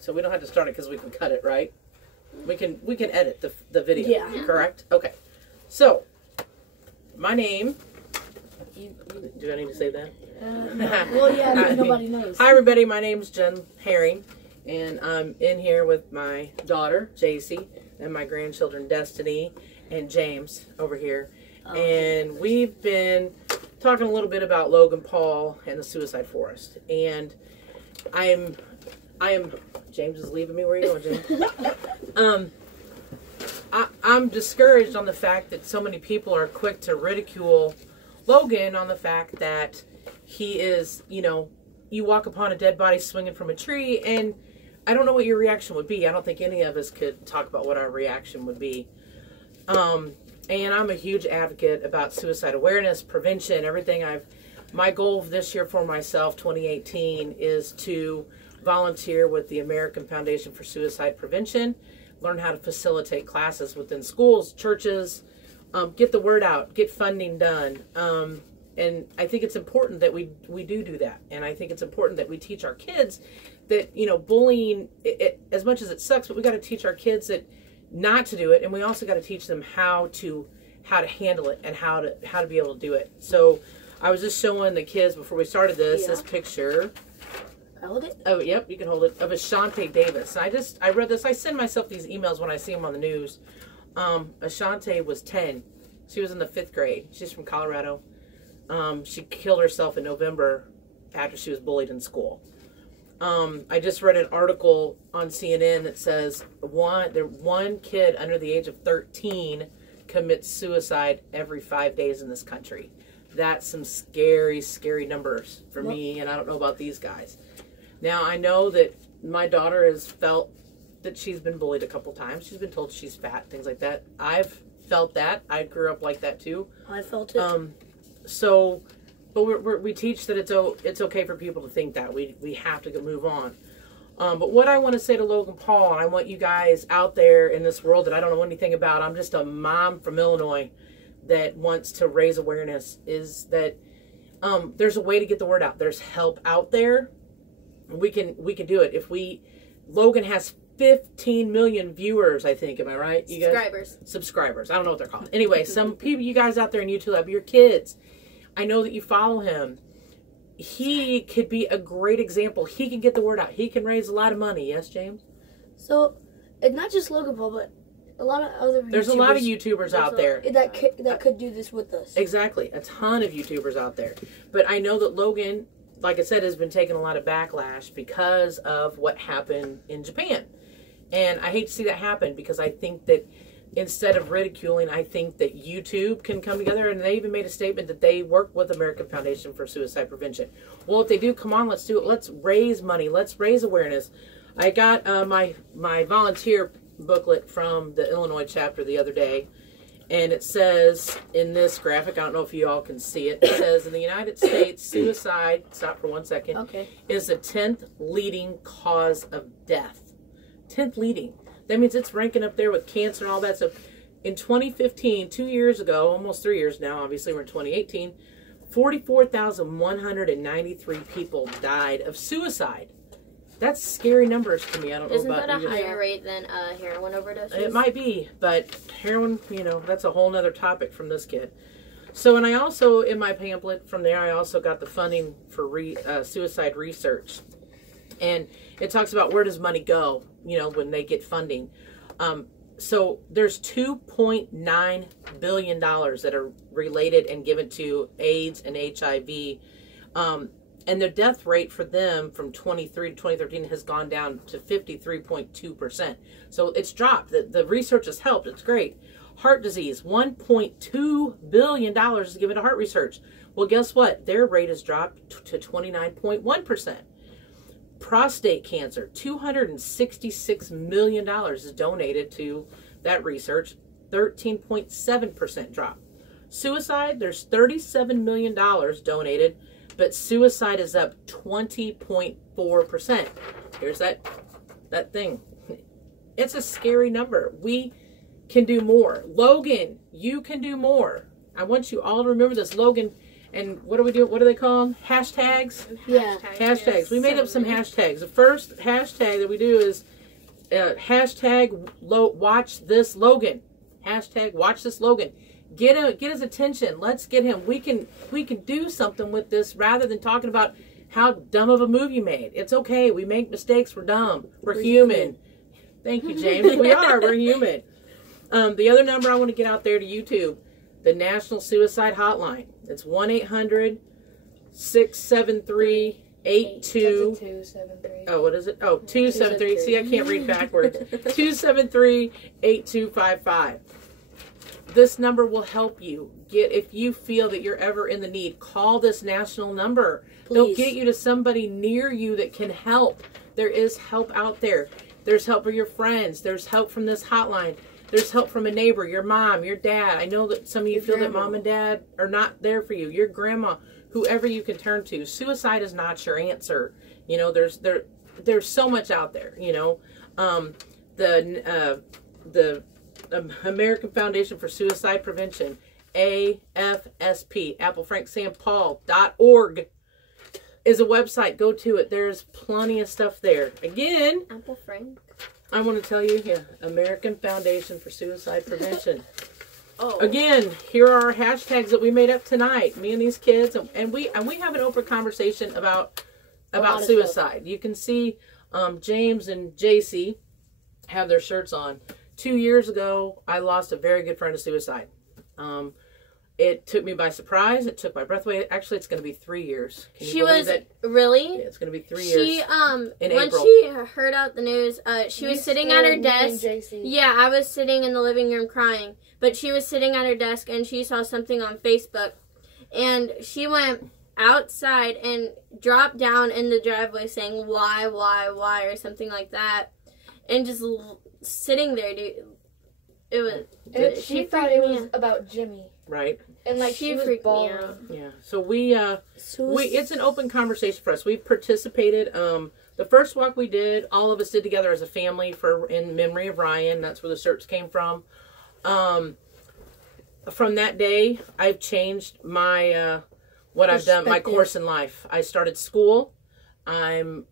so we don't have to start it because we can cut it, right? We can edit the video. Yeah. Correct? Okay. So, my name. Do I need to say that? Well, yeah, nobody knows. Hi, everybody. My name's Jen Herring, and I'm in here with my daughter, JC, and my grandchildren, Destiny and James, over here. And we've been talking a little bit about Logan Paul and the suicide forest. And I am. James is leaving me. Where are you going, James? I'm discouraged on the fact that so many people are quick to ridicule Logan on the fact that he is, you walk upon a dead body swinging from a tree, and I don't know what your reaction would be. I don't think any of us could talk about what our reaction would be. And I'm a huge advocate about suicide awareness, prevention, everything. My goal this year for myself, 2018, is to volunteer with the American Foundation for Suicide Prevention, learn how to facilitate classes within schools, churches, get the word out, get funding done. And I think it's important that we do that. And I think it's important that we teach our kids that, bullying, as much as it sucks, but we got to teach our kids that not to do it. And we also got to teach them how to handle it and how to be able to do it. So I was just showing the kids before we started this picture. Hold it? Oh, yep, you can hold it. Of Ashanti Davis. I read this. I send myself these emails when I see them on the news. Ashanti was 10. She was in the 5th grade. She's from Colorado. She killed herself in November after she was bullied in school. I just read an article on CNN that says one kid under the age of 13 commits suicide every 5 days in this country. That's some scary, scary numbers for me, and I don't know about these guys. Now, I know that my daughter has felt that she's been bullied a couple times. She's been told she's fat, things like that. I've felt that. I grew up like that, too. I felt it. But we teach that it's okay for people to think that. We have to move on. But what I want to say to Logan Paul, and I want you guys out there in this world that I don't know anything about, I'm just a mom from Illinois that wants to raise awareness, is that there's a way to get the word out. There's help out there. We can do it. Logan has 15 million viewers, I think. Am I right? You Subscribers. Guys? Subscribers. I don't know what they're called. Anyway, some people, you guys out there in YouTube have your kids. I know that you follow him. He could be a great example. He can get the word out. He can raise a lot of money. Yes, James? So, it's not just Logan Paul, but a lot of other YouTubers. There's a lot of YouTubers out there. That could do this with us. Exactly. A ton of YouTubers out there. But I know that Logan, like I said, has been taking a lot of backlash because of what happened in Japan. And I hate to see that happen, because I think that instead of ridiculing, I think that YouTube can come together, and they even made a statement that they work with American Foundation for Suicide Prevention. Well, if they do, come on, let's do it. Let's raise money. Let's raise awareness. I got my volunteer booklet from the Illinois chapter the other day, and it says in this graphic, I don't know if you all can see it, it says in the United States, suicide, stop for 1 second, is the 10th leading cause of death. 10th leading. That means it's ranking up there with cancer and all that stuff. In 2015, 2 years ago, almost 3 years now, obviously we're in 2018, 44,193 people died of suicide. That's scary numbers to me. I don't know about you. Isn't that a higher rate than heroin overdoses? It might be, but heroin, that's a whole nother topic from this kid. So, and I also, in my pamphlet from there, I also got the funding for suicide research. And it talks about where does money go, when they get funding. So there's $2.9 billion that are related and given to AIDS and HIV. And the death rate for them from 23 to 2013 has gone down to 53.2%. So it's dropped. The research has helped. It's great. Heart disease, $1.2 billion is given to heart research. Well, guess what? Their rate has dropped to 29.1%. Prostate cancer, $266 million is donated to that research, 13.7% drop. Suicide, there's $37 million donated, but suicide is up 20.4%. Here's that thing. It's a scary number. We can do more. Logan, you can do more. I want you all to remember this. Logan, And what do we do? What do they call them? Hashtags? Yeah. Hashtags. Yes. We made up some hashtags. The first hashtag that we do is hashtag watch this Logan. Hashtag watch this Logan. Get his attention. Let's get him. We can do something with this rather than talking about how dumb of a movie you made. It's okay. We make mistakes. We're dumb. We're human. Thank you, James. We are. We're human. The other number I want to get out there to YouTube, the National Suicide Hotline. It's 1-800-673-82. Oh, what is it? Oh, 273. See, I can't read backwards. 273-8255. This number will help you if you feel that you're ever in the need. Call this national number. Please. They'll get you to somebody near you that can help. There is help out there. There's help for your friends. There's help from this hotline. There's help from a neighbor, your mom, your dad. I know that some of you feel that mom and dad are not there for you. Your grandma, whoever you can turn to. Suicide is not your answer. You know, there's so much out there. You know, the American Foundation for Suicide Prevention, AFSP, AppleFrankSamPaul.org is a website. Go to it. There's plenty of stuff there. Again, Apple Frank. I want to tell you here, American Foundation for Suicide Prevention. Oh. Again, here are our hashtags that we made up tonight. Me and these kids, and we have an open conversation about suicide. You can see James and JC have their shirts on. 2 years ago, I lost a very good friend to suicide. It took me by surprise. It took my breath away. Actually, it's going to be 3 years. Can you believe that? Really? Yeah, it's going to be 3 years. She in when April. she heard out the news, she was sitting at her desk. JC. Yeah, I was sitting in the living room crying, but she was sitting at her desk and she saw something on Facebook, and she went outside and dropped down in the driveway saying why or something like that, and just sitting there, dude. It was. She thought it was about Jimmy. Right. And like she was freaked me bawling. out. Yeah. So it's an open conversation for us. We've participated. The first walk we did, all of us did together as a family in memory of Ryan. That's where the shirts came from. From that day, I've changed my what I've done, my course in life. I started school. I'm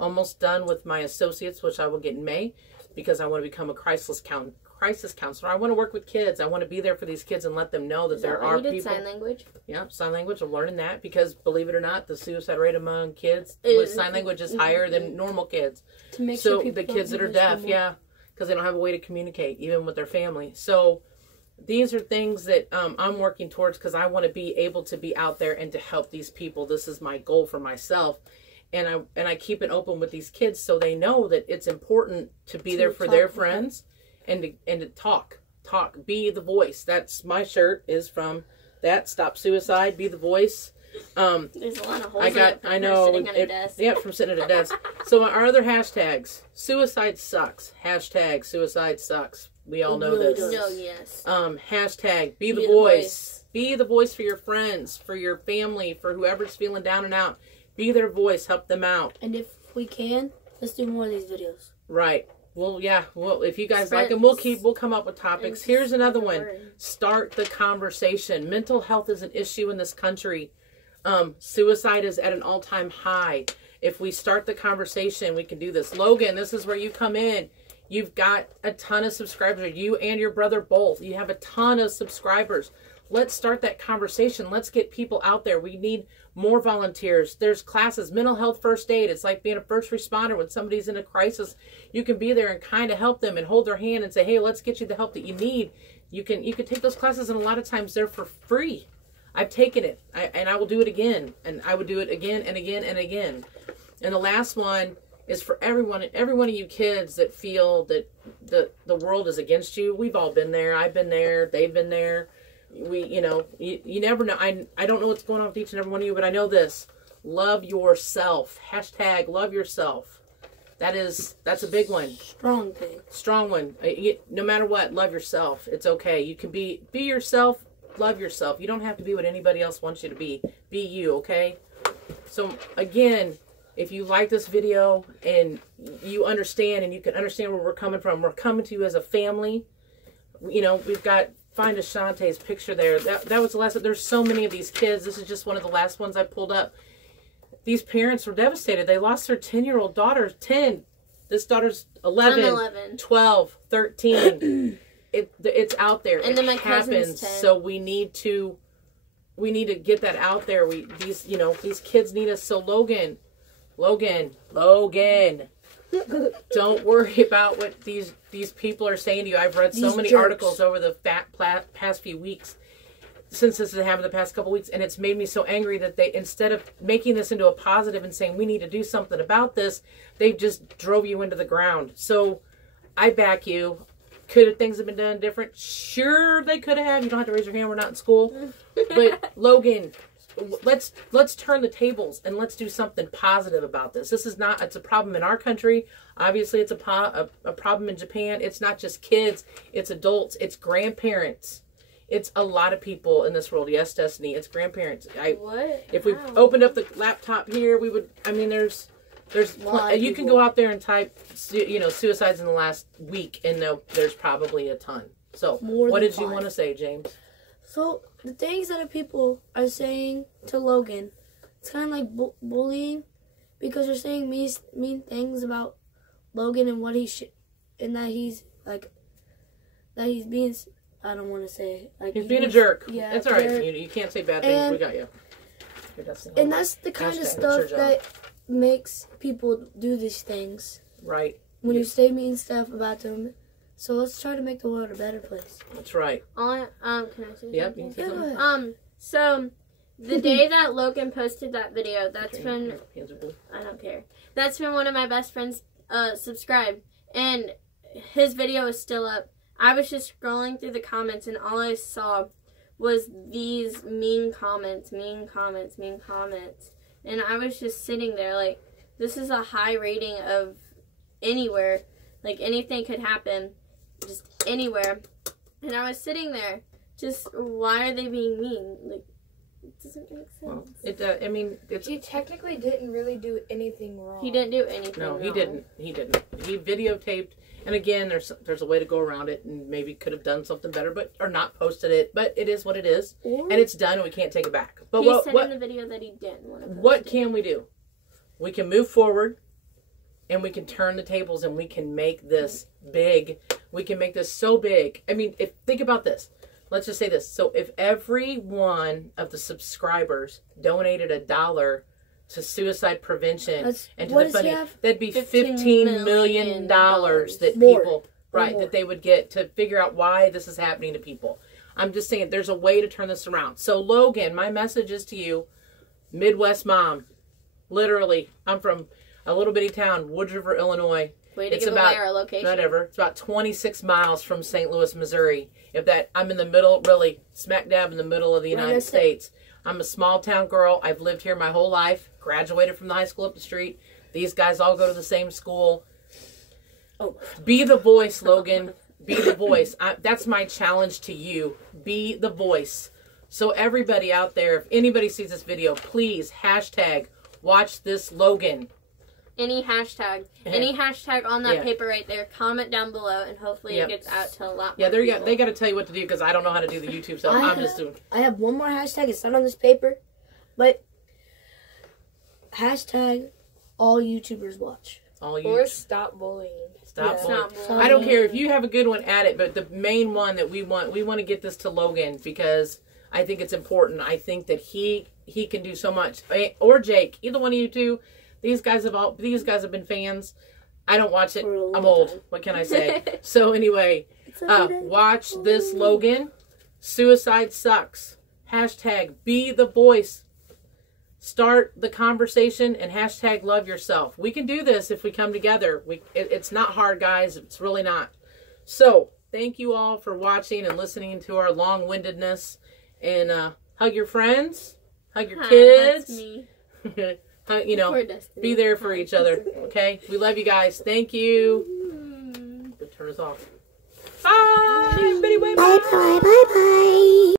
almost done with my associates, which I will get in May, because I want to become a crisis counselor. I want to work with kids. I want to be there for these kids and let them know that there are people. Sign language? Yeah, sign language. I'm learning that because, believe it or not, the suicide rate among kids with sign language is higher than normal kids. To make so sure people the kids that are deaf, yeah, because they don't have a way to communicate, even with their family. So these are things that I'm working towards because I want to be able to be out there and to help these people. This is my goal for myself. And I keep it open with these kids so they know that it's important to be there for their friends. And to talk, be the voice. That's my shirt is from that. Stop suicide, be the voice. There's a lot of holes. I know. Sitting at a desk. Yeah, from sitting at a desk. So our other hashtags: suicide sucks. Hashtag suicide sucks. We all know this. No, yes. Hashtag be the voice. Be the voice for your friends, for your family, for whoever's feeling down and out. Be their voice. Help them out. And if we can, let's do more of these videos. Right. Well, yeah. Well, if you guys like them, we'll come up with topics. Here's another one. Start the conversation. Mental health is an issue in this country. Suicide is at an all-time high. If we start the conversation, we can do this. Logan, this is where you come in. You've got a ton of subscribers. You and your brother both. You have a ton of subscribers. Let's start that conversation. Let's get people out there. We need more volunteers. There's classes, mental health first aid. It's like being a first responder when somebody's in a crisis. You can be there and kind of help them and hold their hand and say, hey, let's get you the help that you need. You can take those classes, and a lot of times they're for free. I've taken it, and I will do it again, and I would do it again and again and again. And the last one is for everyone of you kids that feel that the world is against you. We've all been there. I've been there. They've been there. You never know. I don't know what's going on with each and every one of you, but I know this. Love yourself. Hashtag love yourself. That's a big one. Strong one. No matter what, love yourself. It's okay. You can be yourself. Love yourself. You don't have to be what anybody else wants you to be. Be you, okay? So again, if you like this video and you understand and you can understand where we're coming from, we're coming to you as a family. You know, we've got find Ashante's picture there. That was the last. There's so many of these kids. This is just one of the last ones I pulled up. These parents were devastated. They lost their 10-year-old daughter. 10. This daughter's 11, 12, 13. It's out there. And it then my happens. cousin's 10. So we need to get that out there. These kids need us. So Logan. Don't worry about what these people are saying to you. I've read so many articles over the past few weeks, since this has happened the past couple weeks, and it's made me so angry that they, instead of making this into a positive and saying we need to do something about this, they've just drove you into the ground. So I back you. Could things have been done different? Sure, they could have. You don't have to raise your hand. We're not in school. But Logan, let's turn the tables and let's do something positive about this. This is not, it's a problem in our country. Obviously, it's a problem in Japan. It's not just kids. It's adults. It's grandparents. It's a lot of people in this world. Yes, Destiny. It's grandparents. If we opened up the laptop here, we would, I mean, there's you can go out there and type, suicides in the last week, and there's probably a ton. So, what did you want to say, James? So, the things that people are saying to Logan, it's kind of like bullying, because they're saying mean things about Logan and what he should, and that he's being, I don't want to say, like, he's being a jerk. Yeah, that's all right. You can't say bad things. We got you. And that's the kind of stuff that makes people do these things. Right. When you say mean stuff about them. So let's try to make the world a better place. That's right. Can I say yep, something? You can say something. So the day that Logan posted that video, that's when I don't care. That's when one of my best friends subscribed, and his video is still up. I was just scrolling through the comments, and all I saw was these mean comments. And I was just sitting there like, this is a high rating of anywhere. Like, anything could happen, just anywhere. And I was sitting there, just, why are they being mean? Like, it doesn't make sense. Well, he technically didn't really do anything wrong. He didn't do anything wrong. No, he didn't. He videotaped, and again, there's a way to go around it, and maybe could have done something better, or not posted it, but it is what it is, and it's done, and we can't take it back. But he said in the video that he didn't want to post What can we do? We can move forward, and we can turn the tables, and we can make this big. We can make this so big. I mean, think about this. Let's just say this. So if every one of the subscribers donated $1 to suicide prevention and to the funding, that'd be $15 million that people, that they would get to figure out why this is happening to people. I'm just saying there's a way to turn this around. So Logan, my message is to you, Midwest mom. Literally, I'm from a little bitty town, Wood River, Illinois. Way to give away our location. Whatever. It's about 26 miles from St. Louis, Missouri. I'm in the middle, really, smack dab in the middle of the United States. I'm a small town girl. I've lived here my whole life. Graduated from the high school up the street. These guys all go to the same school. Oh, be the voice, Logan. Be the voice. That's my challenge to you. Be the voice. So everybody out there, if anybody sees this video, please hashtag watch this Logan. Any hashtag on that paper right there. Comment down below, and hopefully it gets out to a lot more people. They got to tell you what to do, because I don't know how to do the YouTube stuff. I'm just doing. I have one more hashtag. It's not on this paper, but hashtag all YouTubers watch. Or stop bullying. Stop bullying. I don't care if you have a good one, add it. But the main one that we want to get this to Logan, because I think it's important. I think that he can do so much. Or Jake, either one of you two. These guys have been fans. I don't watch it. I'm old. What can I say? So anyway, watch this Logan. Suicide sucks. Hashtag be the voice. Start the conversation, and hashtag love yourself. We can do this if we come together. It's not hard, guys. It's really not. So thank you all for watching and listening to our long-windedness. And hug your friends. Hug your kids. That's me. Be there for each other. Okay? We love you guys. Thank you. Turn us off. Bye. Bye. Bye. Bye. Bye.